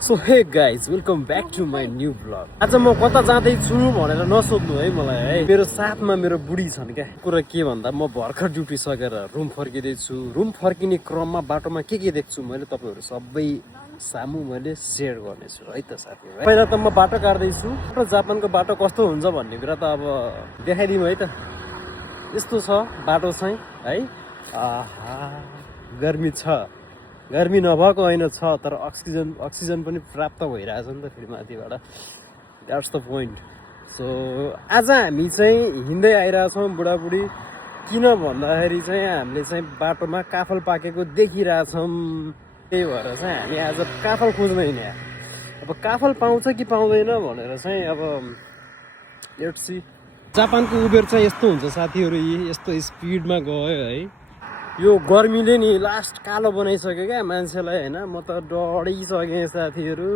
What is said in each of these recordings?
So hey guys welcome back to my new blog. आज म कता जाँदैछु भनेर नसोध्नु है मलाई है। मेरो साथमा मेरो बुढी छन् क्या। कुरा के भन्दा म भर्खर ड्युटी सकेर रुम फर्किँदैछु। रुम फर्किने क्रममा बाटोमा के देख्छु मैले तपाईँहरू सबै सामु मैले सेयर गर्नेछु है त साथीहरु। पहिला त म बाटो काट्दैछु र जापानको बाटो कस्तो हुन्छ भन्ने कुरा त अब देखाइदिउँ है त। यस्तो छ बाटो चाहिँ है। आहा गर्मी छ, गर्मी नभएको होइन छ, तर अक्सिजन पनि प्राप्त भइरहेछ नि त फेरि माथिबाट। That's the point. सो आज हामी चाहिँ हिँड्दै आइरहेछौँ बुढाबुढी। किन भन्दाखेरि चाहिँ हामीले चाहिँ बाटोमा काफल पाकेको देखिरहेछौँ, त्यही भएर चाहिँ हामी आज काफल खोज्न हिँड्या। अब काफल पाउँछ कि पाउँदैन भनेर चाहिँ अब लेट्स सी। जापानको उबेर चाहिँ यस्तो हुन्छ साथीहरू, यस्तो स्पिडमा गयो है। यो गर्मीले नि लास्ट कालो बनाइसक्यो क्या मान्छेलाई होइन। म त डढिसकेँ साथीहरू।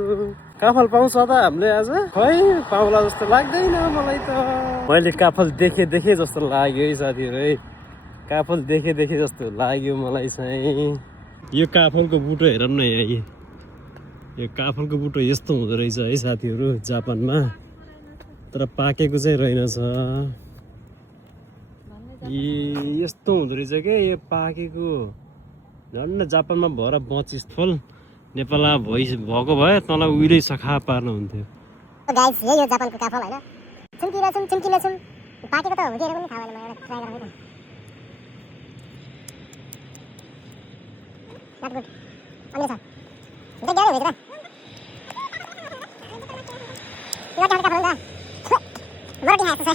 काफल पाउँछ त हामीले आज? खै पाउला जस्तो लाग्दैन मलाई त। मैले काफल देखेँ जस्तो लाग्यो है साथीहरू है। काफल देखेँ जस्तो लाग्यो मलाई चाहिँ। यो काफलको बुटो हेरौँ न यहाँ। यो काफलको बुटो यस्तो हुँदो रहेछ है साथीहरू जापानमा, तर पाकेको चाहिँ रहेनछ। यस्तो हुँदो रहेछ क्या यो पाकेको। झन् जापानमा भएर बचिस्थल नेपालमा भएको भए तँलाई उहिल्यै सखा पार्न हुन्थ्यो। गाइस यही हो जापानको काफल हैन। चुम्किला छुम पाकेको त हो कि पनि थाहा भएन। मलाई ट्राई गरौँ है त। Not good. अनि छ हुन्छ गाह्रो भेट र यो काफल काफल हुन्छ मर्टी हात छ।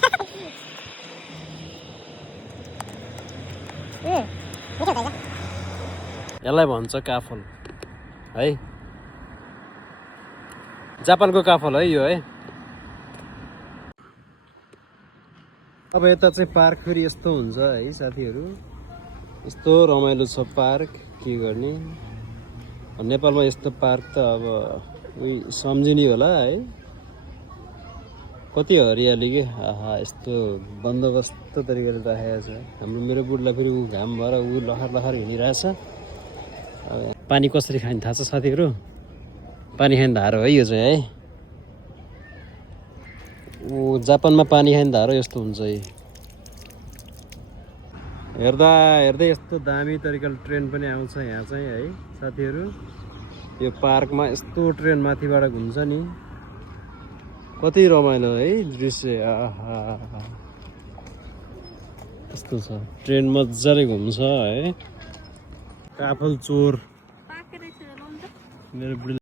मिठो हुन्छ। यसलाई भन्छ काफल है। जापानको काफल है यो है। अब यता चाहिँ पार्क फेरि यस्तो हुन्छ है साथीहरू। यस्तो रमाइलो छ पार्क, के गर्ने। नेपालमा यस्तो पार्क त अब उही सम्झिने होला है। कति हरियाली के। आहा यस्तो बन्दोबस्त तरिकाले राखेको छ। हाम्रो मेरो बुढलाई फेरि ऊ घाम भएर ऊ लखर हिँडिरहेछ। पानी कसरी खाने थाहा छ साथीहरू? पानी खाने धारो है यो चाहिँ है। ऊ जापानमा पानी खाने धारो यस्तो हुन्छ है। हेर्दा यस्तो दामी तरिकाले ट्रेन पनि आउँछ यहाँ चाहिँ है साथीहरू। यो पार्कमा यस्तो ट्रेन माथिबाट घुम्छ नि, कति रमाइलो है दृश्य। आहा यस्तो छ ट्रेन मजाले घुम्छ है। काफल चोर मेरो बुढी